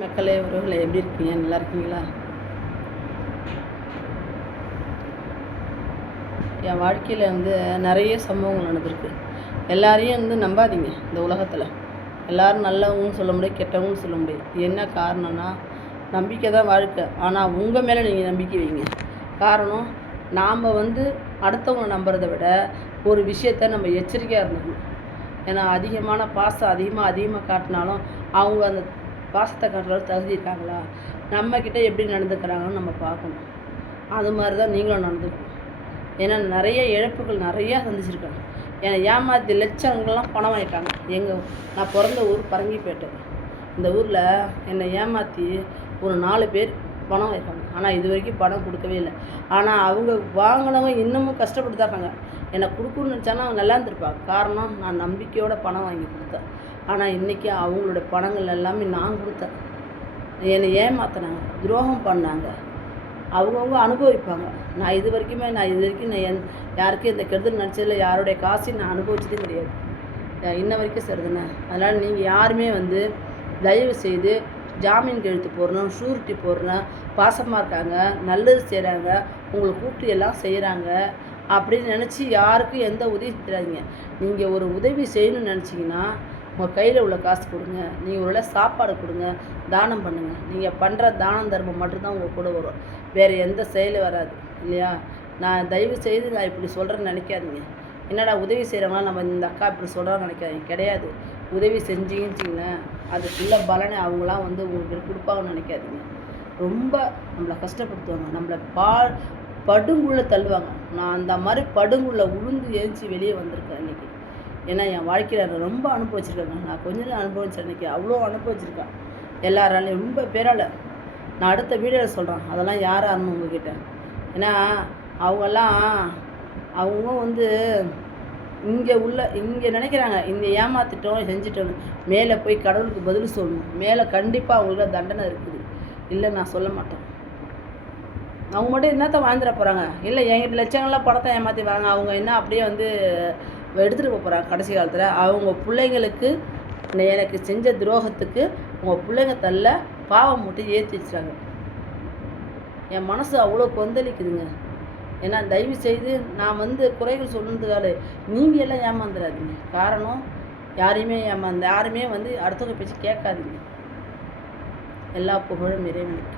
மக்களே, உறவுகளை எப்படி இருக்கீங்க? நல்லா இருக்கீங்களா? என் வாழ்க்கையில் நிறைய சம்பவங்கள் நடந்திருக்கு. எல்லாரையும் நம்பாதீங்க. இந்த உலகத்தில் எல்லோரும் நல்லவங்கன்னு சொல்ல முடியாது, கெட்டவங்கன்னு சொல்ல முடியாது. என்ன காரணம்னா, நம்பிக்கை தான் வாழ்க்கை. ஆனால் உங்கள் மேலே நீங்கள் நம்பிக்கை வைங்க. காரணம், நாம் அடுத்தவங்களை நம்புறதை விட ஒரு விஷயத்த நம்ம எச்சரிக்கையாக இருந்துக்கணும். ஏன்னா அதிகமான பாசம் அதிகமாக காட்டினாலும் அவங்க அந்த பாசத்தை காட்டுறது தகுதி இருக்காங்களா, நம்மக்கிட்ட எப்படி நடந்துக்கிறாங்கன்னு நம்ம பார்க்கணும். அது மாதிரி தான் நீங்களும் நடந்துக்கணும். ஏன்னா நிறைய இழப்புகள் நிறையா சந்திச்சிருக்காங்க. என்னை ஏமாற்றி லட்சங்கள்லாம் பணம் வாங்கிட்டாங்க. நான் பிறந்த ஊர் பரங்கிப்பேட்டை. இந்த ஊரில் என்னை ஏமாற்றி ஒரு 4 பேர் பணம் வாங்கிட்டாங்க. ஆனால் இது வரைக்கும் பணம் கொடுக்கவே இல்லை. ஆனால் அவங்க வாங்கினவங்க இன்னமும் கஷ்டப்பட்டு தான் இருக்காங்க. என்னை கொடுக்கணும்னு நினச்சானா அவங்க நல்லா இருந்திருப்பாங்க. காரணம், நான் நம்பிக்கையோட பணம் வாங்கி கொடுத்தேன். ஆனால் இன்றைக்கி அவங்களோட பணங்கள் எல்லாமே நான் கொடுத்தேன். என்னை ஏமாற்றினாங்க, துரோகம் பண்ணாங்க. அவங்கவுங்க அனுபவிப்பாங்க. நான் இது வரைக்கும் யாருக்கும் இந்த கெடுதல் நினச்சதில்லை. யாருடைய காசையும் நான் அனுபவிச்சதே கிடையாது. இன்ன வரைக்கும் சரிதுண்ணே. அதனால் நீங்கள் யாருமே தயவு செய்து ஜாமீன் கையெழுத்து போடணும், ஷூரிட்டி போடணும், பாசமாக இருக்காங்க, நல்லது செய்கிறாங்க, உங்களை கூப்பிட்டு எல்லாம் செய்கிறாங்க அப்படின்னு நினச்சி யாருக்கும் எந்த உதவி செய்யாதீங்க. நீங்கள் ஒரு உதவி செய்யணும்னு நினச்சிங்கன்னா உங்கள் கையில் உள்ள காசு கொடுங்க, நீங்கள் ஒரு சாப்பாடு கொடுங்க, தானம் பண்ணுங்கள். நீங்கள் பண்ணுற தானம் தர்மம் மட்டும்தான் உங்கள் கூட வரும், வேறு எந்த செயலும் வராது இல்லையா? நான் தயவு செய்து நான் இப்படி சொல்கிறேன்னு நினைக்காதீங்க. என்னடா உதவி செய்கிறவங்களாம் நம்ம இந்த அக்கா இப்படி சொல்கிறான்னு நினைக்காதீங்க. கிடையாது. உதவி செஞ்சீங்கன்னு அதுக்குள்ள பலனை அவங்களாம் உங்களுக்கு கொடுப்பாங்கன்னு நினைக்காதீங்க. ரொம்ப நம்மளை கஷ்டப்படுத்துவாங்க, நம்மளை படுங்குள்ளே தள்ளுவாங்க. நான் அந்த மாதிரி படுங்குள்ளே உளுந்து எழுச்சி வெளியே வந்திருக்கேன் இன்றைக்கி. ஏன்னா என் வாழ்க்கையில் நான் ரொம்ப அனுபவிச்சிருக்கேங்க. நான் கொஞ்சம் அனுபவிச்சேன், இன்றைக்கி அவ்வளோ அனுபவிச்சிருக்கேன். எல்லாராலையும் ரொம்ப பேரால். நான் அடுத்த வீடியோவில் சொல்கிறேன் அதெல்லாம் யாராருன்னு உங்ககிட்ட. ஏன்னா அவங்கெல்லாம் அவங்க இங்கே நினைக்கிறாங்க, இங்கே ஏமாற்றிட்டோம் செஞ்சிட்டோம், மேலே போய் கடவுளுக்கு பதில் சொல்லணும். மேலே கண்டிப்பாக அவங்களுக்கு தண்டனை இருக்குது. இல்லை, நான் சொல்ல மாட்டேன். அவங்க மட்டும் என்னத்த வாழ்ந்துட போகிறாங்க? இல்லை, என்கிட்ட லட்சங்கள்லாம் படத்தை ஏமாற்றி வராங்க. அவங்க என்ன அப்படியே எடுத்துகிட்டு போகிறாங்க கடைசி காலத்தில். அவங்க பிள்ளைங்களுக்கு எனக்கு செஞ்ச துரோகத்துக்கு உங்கள் பிள்ளைங்க தள்ள பாவம் மட்டும் ஏற்றி வச்சுட்டாங்க. என் மனசு அவ்வளோ கொந்தளிக்குதுங்க. ஏன்னா தயவு செய்து நான் குறைகள் சொன்னதுக்காக நீங்கள் எல்லாம் ஏமாந்துடாதீங்க. காரணம், யாரையுமே யாருமே அடுத்தவங்க பேச்சு கேட்காதீங்க. எல்லா புகழும் இறைவனுக்கு.